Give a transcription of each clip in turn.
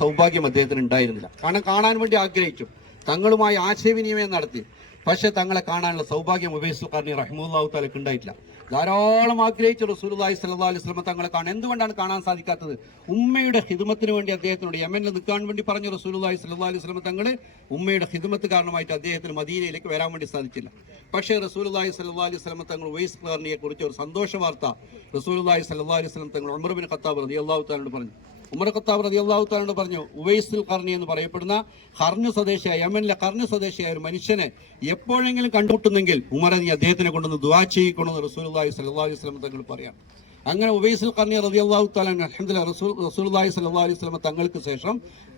സൗഭാഗ്യം അദ്ദേഹത്തിന് ഉണ്ടായിരുന്നില്ല. കാരണം കാണാൻ വേണ്ടി ആഗ്രഹിച്ചു. തങ്ങളുമായി ആശയവിനിമയം നടത്തി. പക്ഷെ തങ്ങളെ കാണാനുള്ള സൗഭാഗ്യം ഉബൈസുൽ ഖർണി റഹ്മുല്ലാഹു താലക്ക് ഉണ്ടായിട്ടില്ല. ധാരാളം ആഗ്രഹിച്ചു റസൂലുള്ളാഹി സല്ലാ അലൈഹി സ്വലമ തങ്ങളെ കാണാൻ എന്തുകൊണ്ടാണ് കാണാൻ സാധിക്കാത്തത്? ഉമ്മയുടെ ഹിദമത്തിന് വേണ്ടി അദ്ദേഹത്തിനോട് യമനിൽ നിൽക്കാൻ വേണ്ടി പറഞ്ഞു റസൂലുള്ളാഹി സല്ലാ അലൈഹി സ്വലമ തങ്ങൾ ഉമ്മയുടെ ഹിദമത്ത് കാരണമായിട്ട് അദ്ദേഹത്തിന് മദീനയിലേക്ക് വരാൻ വേണ്ടി സാധിച്ചില്ല. പക്ഷേ റസൂലുള്ളാഹി സല്ലാ അലൈഹി സ്വലമ തങ്ങൾ ഉവൈസ് ഖർണിയെ കുറിച്ച് ഒരു സന്തോഷ വാർത്ത റസൂലുള്ളാഹി സല്ലാ അലൈഹി സ്വലം തങ്ങൾ ഉമർ ബിൻ ഖത്താബ് അള്ളാഹു താലോട് പറഞ്ഞു. ഉമർ ഖത്താബ് റതി അള്ളാഹു താലോട് പറഞ്ഞു ഉവൈസുൽ ഖർണി എന്ന് പറയപ്പെടുന്ന ഖർണ് സ്വദേശിയായ യമനിലെ ഖർണ് സ്വദേശിയായ ഒരു മനുഷ്യനെ എപ്പോഴെങ്കിലും കണ്ടുമുട്ടുന്നെങ്കിൽ ഉമർ നീ അദ്ദേഹത്തിനെ കൊണ്ടുവന്ന് ദുവാ ചെയ്യിക്കണമെന്ന് റസൂലുള്ളാഹി സ്വല്ലല്ലാഹു അലൈഹി വസല്ലം തങ്ങൾ പറയാം. അങ്ങനെ ഉവൈസുൽ ഖർണി റതി അള്ളാഹു താലാൻ അലഹമ്മദില്ല റസൂൽ അലൈഹി വസല്ലം തങ്ങൾക്ക് ശേഷം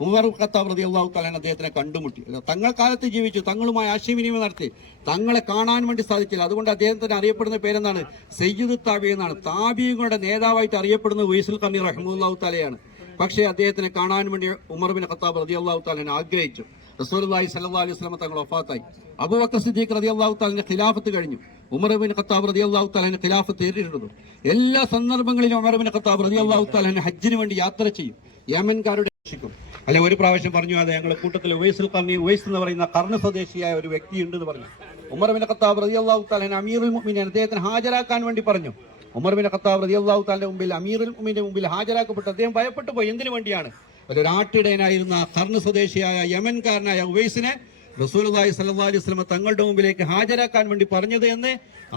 ഉമർ ഖത്താബ് റതി അള്ളാഹു താലാൻ അദ്ദേഹത്തിനെ കണ്ടുമുട്ടി. തങ്ങൾ കാലത്ത് ജീവിച്ചു തങ്ങളുമായി ആശയവിനിമയം നടത്തി തങ്ങളെ കാണാൻ വേണ്ടി സാധിച്ചില്ല. അതുകൊണ്ട് അദ്ദേഹത്തിന് അറിയപ്പെടുന്ന പേരെന്താണ്? സയ്യിദ് താബി എന്നാണ്. താബിയുടെ നേതാവായിട്ട് അറിയപ്പെടുന്ന ഉവൈസുൽ ഖർണി റഹ്മുല്ലാഹു താലയാണ് പക്ഷേ അദ്ദേഹത്തിനെ കാണാൻ വേണ്ടി ഉമർ ബിൻ ഖത്താബ് റതി അള്ളാഹു താലിനെ ആഗ്രഹിച്ചു. റസൂലുള്ളാഹി സല്ലാ അലൈഹി സ്വലമ തങ്ങൾ ഒഫാത്തായി അബൂബക്കർ സിദ്ദീഖ് റതി അള്ളാഹു താലിന്റെ ഖിലാഫത്ത് കഴിഞ്ഞു. ഉമർ ബിൻ ഖത്താബ് റതി അള്ളാഹു താലിന്റെ ഖിലാഫത്ത് ഏറ്റിരുന്നു എല്ലാ സന്ദർഭങ്ങളിലും ഉമർ ബിൻ ഖത്താബ് റതി അള്ളാഹു താലിന് ഹജ്ജിന് വേണ്ടി യാത്ര ചെയ്യും. യമൻകാരുടെ രക്ഷിക്കും അല്ലെ ഒരു പ്രാവശ്യം പറഞ്ഞു അതെ ഞങ്ങളുടെ കൂട്ടത്തിൽ ഉവൈസുൽ കർണി ഉവൈസ് എന്ന് പറയുന്ന കർണ സ്വദേശിയായ ഒരു വ്യക്തി എന്ന് പറഞ്ഞു. ഉമർ ബിൻ ഖത്താബ് റതി അള്ളാഹു താലിന് അമീറുൽ മുഅ്മിനീൻ അദ്ദേഹത്തിന് ഹാജരാക്കാൻ വേണ്ടി പറഞ്ഞു. ഉമർ ബിൻ ഖത്താബ് റതി അള്ളാഹു താലിന്റെ മുമ്പിൽ അമീറുൽ ഉമ്മിന്റെ മുമ്പിൽ ഹാജരാക്കപ്പെട്ടു അദ്ദേഹം ഭയപ്പെട്ടു പോയി. എന്തിനു വേണ്ടിയാണ്? ഒരു ആട്ടിടയനായിരുന്ന കർണ സ്വദേശിയായ യമൻകാരനായ ഉവൈസിനെ റസൂലുള്ളാഹി സല്ലാ അലൈഹി വസല്ലം തങ്ങളുടെ മുമ്പിലേക്ക് ഹാജരാക്കാൻ വേണ്ടി പറഞ്ഞത് എന്ന്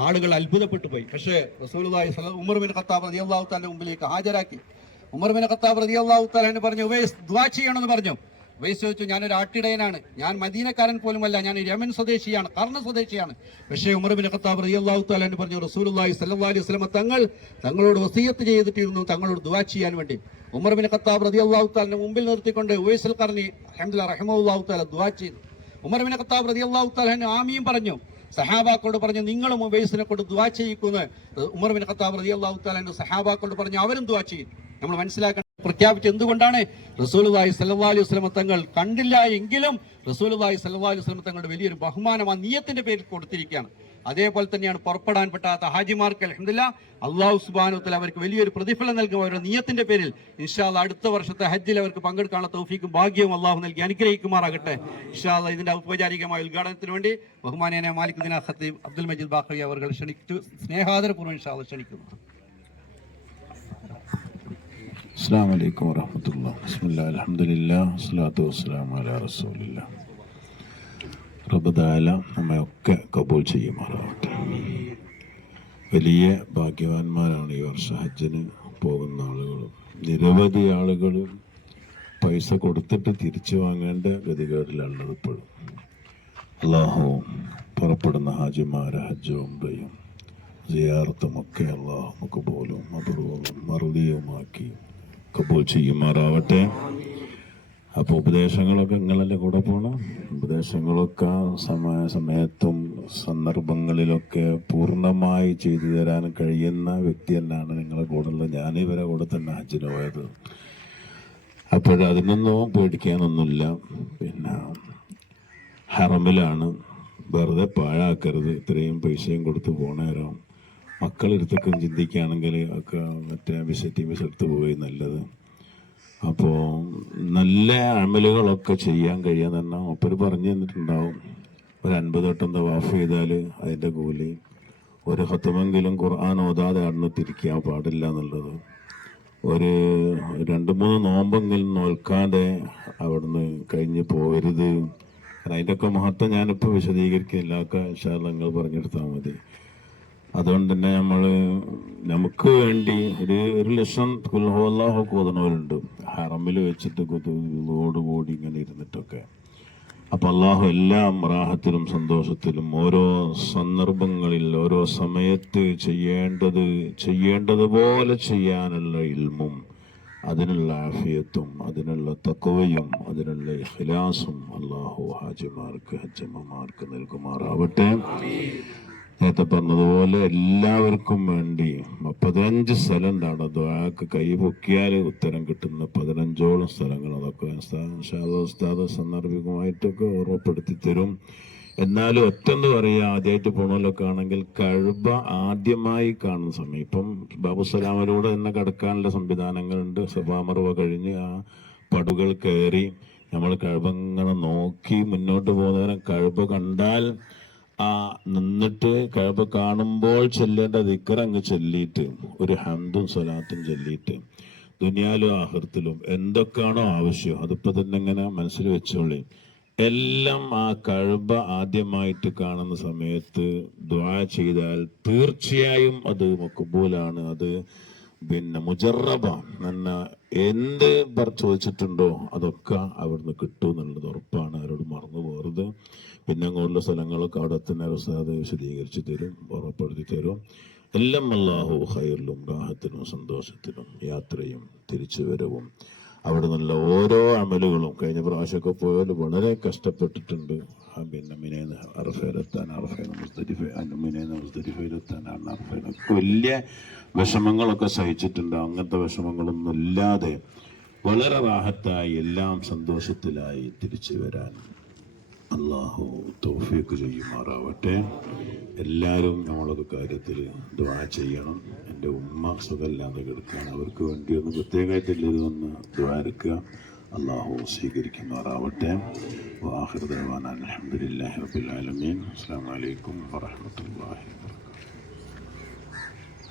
ആളുകൾ അത്ഭുതപ്പെട്ടു പോയി. പക്ഷേ സ്വല്ലല്ലാഹു ഉമർ ബിൻ ഖത്താബ് റളിയല്ലാഹു താലിന്റെ മുമ്പിലേക്ക് ഹാജരാക്കി. ഉമർ ബിൻ ഖത്താബ് അള്ളാഹു താലിന് പറഞ്ഞു ഉവൈസ് ദ്വാ ചെയ്യണമെന്ന് പറഞ്ഞു. ഉവൈസ് ചോദിച്ചു ഞാനൊരു ആട്ടിടയനാണ്. ഞാൻ മദീനക്കാരൻ പോലുമല്ല ഞാൻ യമൻ സ്വദേശിയാണ് കർണ സ്വദേശിയാണ്. പക്ഷേ ഉമർ ബിൻ ഖത്താബ് റളിയല്ലാഹു താലാൻ പറഞ്ഞു റസൂലുള്ളാഹി സ്വല്ലല്ലാഹു അലൈഹി വസല്ലം തങ്ങൾ തങ്ങളോട് വസീയത്ത് ചെയ്തിട്ടിരുന്നു തങ്ങളോട് ദുവാ ചെയ്യാൻ വേണ്ടി. ഉമർ ബിൻ ഖത്താബ് റളിയല്ലാഹു താലിനെ മുമ്പിൽ നിർത്തിക്കൊണ്ട് ഉവൈസൽ കർണി അഹമ്മദ് റഹ്മുല്ലാഹു താല ദുവാ ചെയ്തു. ഉമർ ബിൻ ഖത്താബ് റളിയല്ലാഹു തആല ആമിയും പറഞ്ഞു. സഹാബാക്കോട് പറഞ്ഞു നിങ്ങളും ഉബൈസിനെ കൊണ്ട് ദുവാ ചെയ്യിക്കുന്നു. ഉമർ ബിൻ ഖത്താബ് റളിയല്ലാഹു തആല സഹാബാക്കോട് പറഞ്ഞു അവരും ദുവാ ചെയ്യും. നമ്മൾ മനസ്സിലാക്കണം പ്രഖ്യാപിച്ച് എന്തുകൊണ്ടാണ്? റസൂലുള്ളാഹി സ്വല്ലല്ലാഹു അലൈഹി വസല്ലം തങ്ങൾ കണ്ടില്ല എങ്കിലും റസൂലുള്ളാഹി സ്വല്ലല്ലാഹു അലൈഹി വസല്ലം തങ്ങളുടെ വലിയൊരു ബഹുമാനം ആ നീയത്തിന്റെ പേരിൽ കൊടുത്തിരിക്കുകയാണ്. അതേപോലെ തന്നെയാണ് പുറപ്പെടാൻ പറ്റാത്ത ഹാജിമാർക്ക് അലഹമില്ല അള്ളാഹു സുബാനുത്തിൽ അവർക്ക് വലിയൊരു പ്രതിഫലം നൽകും അവരുടെ നിയത്തിന്റെ പേരിൽ. ഇൻഷാല്ല അടുത്ത വർഷത്തെ ഹജ്ജിൽ അവർക്ക് പങ്കെടുക്കാനുള്ള തൗഫീക്കും ഭാഗ്യവും അള്ളാഹു നൽകി അനുഗ്രഹിക്കുമാറാകട്ടെ. ഇൻഷാല്ല ഇതിന്റെ ഔപചാരികമായ ഉദ്ഘാടനത്തിന് വേണ്ടി ബഹുമാനിയനെ മാലിക് ദിനാ ഖത്തീബ് അബ്ദുൽ മജീദ് ബാഖവി അവർ ക്ഷണിച്ചു. സ്നേഹാദരപൂർവം ഇൻഷാല്ല ക്ഷണിക്കുന്നു. അസ്സാം വലൈക്കും വറഹമത്തുള്ള ബിസ്മില്ലാ അലഹമുല്ല സ്വലാത്തു വസ്സലാം അല റസൂലില്ല. റബ്ബദാല നമ്മയൊക്കെ കബൂൾ ചെയ്യുമാറാവട്ടെ. വലിയ ഭാഗ്യവാന്മാരാണ് ഈ വർഷ ഹജ്ജിന് പോകുന്ന ആളുകൾ നിരവധി ആളുകൾ പൈസ കൊടുത്തിട്ട് തിരിച്ചു വാങ്ങേണ്ട ഗതികേടിലാണുള്ളത് ഇപ്പോഴും. അള്ളാഹു പുറപ്പെടുന്ന ഹാജിമാരെ ഹജ്ജും ഉംറയും സിയാറത്തുമൊക്കെ അള്ളാഹു നമുക്ക് പോലും അപൂർവവും കബൂൽ ചെയ്യുമാറാവട്ടെ അപ്പോൾ ഉപദേശങ്ങളൊക്കെ നിങ്ങളല്ലേ കൂടെ പോകണം ഉപദേശങ്ങളൊക്കെ സമയ സമയത്തും സന്ദർഭങ്ങളിലൊക്കെ പൂർണമായി ചെയ്തു തരാൻ കഴിയുന്ന വ്യക്തി തന്നെയാണ് നിങ്ങളെ കൂടെ ഞാൻ ഇവരെ കൂടെ തന്നെ ഹജ്ജിന് പോയത്. അപ്പോഴതിനൊന്നും പേടിക്കാനൊന്നുമില്ല. പിന്നെ ഹറമിലാണ്. വെറുതെ പാഴാക്കരുത്. ഇത്രയും പൈസയും കൊടുത്ത് പോണേരം. മക്കളെടുത്തൊക്കെ ചിന്തിക്കുകയാണെങ്കിൽ ഒക്കെ മറ്റേ വിസിറ്റ് വിസ എടുത്ത് പോയി നല്ലത്. അപ്പോൾ നല്ല അമലുകളൊക്കെ ചെയ്യാൻ കഴിയാൻ തന്നെ ഒപ്പര് പറഞ്ഞു തന്നിട്ടുണ്ടാവും. ഒരു അൻപത് വട്ടം തവാഫ് ചെയ്താൽ അതിന്റെ കൂലി ഒരു ഹത്തമെങ്കിലും ഖുർആൻ ഓതാതെ അടന്ന് തിരിക്കാൻ പാടില്ല എന്നുള്ളത്. ഒരു രണ്ട് മൂന്ന് നോമ്പെങ്കിലും നോൽക്കാതെ അവിടുന്ന് കഴിഞ്ഞ് പോകരുത്. അതിന്റെയൊക്കെ മഹത്വം ഞാനിപ്പോൾ വിശദീകരിക്കുന്നില്ല ഒക്കെ നിങ്ങൾ പറഞ്ഞെടുത്താൽ മതി. അതുകൊണ്ട് തന്നെ നമ്മൾ നമുക്ക് വേണ്ടി ഒരു ഒരു ലക്ഷം കുൽഹോല്ലാഹോ കൂതണവരുണ്ട് ഹറമിൽ വെച്ചിട്ട് കൂടി ഇങ്ങനെ ഇരുന്നിട്ടൊക്കെ. അപ്പോൾ അള്ളാഹു എല്ലാം റാഹത്തിലും സന്തോഷത്തിലും ഓരോ സന്ദർഭങ്ങളിൽ ഓരോ സമയത്ത് ചെയ്യേണ്ടത് ചെയ്യേണ്ടതുപോലെ ചെയ്യാനുള്ള ഇൽമും അതിനുള്ള ആഫിയത്തും അതിനുള്ള തക്കവയും അതിനുള്ള ഇഖ്ലാസും അള്ളാഹു ഹാജിമാർക്ക് ഹജ്ജമ്മമാർക്ക് നൽകുമാറാവട്ടെ. നേരത്തെ പറഞ്ഞതുപോലെ എല്ലാവർക്കും വേണ്ടി പതിനഞ്ച് സ്ഥലം ഉണ്ടാണ് ദ്വാക്ക് കൈ പൊക്കിയാൽ ഉത്തരം കിട്ടുന്ന പതിനഞ്ചോളം സ്ഥലങ്ങൾ അതൊക്കെ ഉസ്താദ് സന്ദർഭികമായിട്ടൊക്കെ ഓർമ്മപ്പെടുത്തി തരും. എന്നാലും ഒറ്റെന്ന് പറയുക ആദ്യമായിട്ട് പോണോലൊക്കെ ആണെങ്കിൽ കഴുബ ആദ്യമായി കാണുന്ന സമയം. ഇപ്പം ബാബുസലാമിലൂടെ തന്നെ കടക്കാനുള്ള സംവിധാനങ്ങളുണ്ട്. സഭാമറവ കഴിഞ്ഞ് ആ പടുകൾ കയറി നമ്മൾ കഴുബങ്ങനെ നോക്കി മുന്നോട്ട് പോകുന്നവരെ കഴുബ കണ്ടാൽ ആ നിന്നിട്ട് കഴബ് കാണുമ്പോൾ ചെല്ലേണ്ട ദിക്കർ അങ്ങ് ചെല്ലിയിട്ട് ഒരു ഹന്തും സ്വലാത്തും ചെല്ലിയിട്ട് ദുനിയാലും ആഹൃത്തിലും എന്തൊക്കെയാണോ ആവശ്യം അതിപ്പോ തന്നെ ഇങ്ങനെ മനസ്സിൽ വെച്ചോളി. എല്ലാം ആ കഴുബ ആദ്യമായിട്ട് കാണുന്ന സമയത്ത് ദ്വാ ചെയ്താൽ തീർച്ചയായും അത് മക്കുബൂലാണ് അത് പിന്നെ മുജറബ എന്ന എന്ത് ചോദിച്ചിട്ടുണ്ടോ അതൊക്കെ അവിടുന്ന് കിട്ടും എന്നുള്ളത് ഉറപ്പാണ്. അവരോട് മറന്നു പോകരുത്. പിന്നെ അങ്ങോട്ടുള്ള സ്ഥലങ്ങളൊക്കെ അവിടെ തന്നെ ഉസ്താദ് വിശദീകരിച്ച് തരും ഉറപ്പെടുത്തി തരും. എല്ലാം അല്ലാഹു ഹൈറിലും ഗാഹത്തിനും സന്തോഷത്തിനും യാത്രയും തിരിച്ചു വരവും അവിടെ നിന്നുള്ള ഓരോ അമലുകളും കഴിഞ്ഞ പ്രാവശ്യമൊക്കെ പോയാൽ വളരെ കഷ്ടപ്പെട്ടിട്ടുണ്ട്. പിന്നെ അറഫയിലെത്താൻ അറഫയിൽ മുസ്തരിഫ മിനേന്ന് മുസ്തരിഫയിലെത്താൻ അറഫയിൽ വലിയ വിഷമങ്ങളൊക്കെ സഹിച്ചിട്ടുണ്ട്. അങ്ങനത്തെ വിഷമങ്ങളൊന്നും ഇല്ലാതെ വളരെ റാഹത്തായി എല്ലാം സന്തോഷത്തിലായി തിരിച്ചു വരാൻ അള്ളാഹു തൗഫീക്ക് ചെയ്യുമാറാവട്ടെ. എല്ലാവരും നമ്മളൊക്കെ കാര്യത്തിൽ ദ്വാ ചെയ്യണം. എൻ്റെ ഉമ്മ സുഖമില്ലാതെ കിടക്കുകയാണ് അവർക്ക് വേണ്ടി ഒന്ന് പ്രത്യേകമായിട്ട് ഇതൊന്ന് ദ്വാരക്കുക അള്ളാഹു സ്വീകരിക്കുമാറാവട്ടെ വാഹിർദാൻ അലഹമുല്ലാഹി റബ്ബിൽ ആലമീൻ അസ്സാം വലൈക്കും വറഹമത്തല്ലാഹി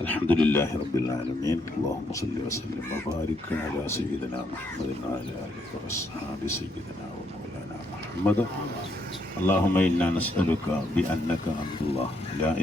الحمد لله رب العالمين اللهم صل وسلم وبارك على سيدنا محمد وعلى اله واصحاب سيدنا ومولانا محمد اللهم انا نسالك بانك انت الله لا اله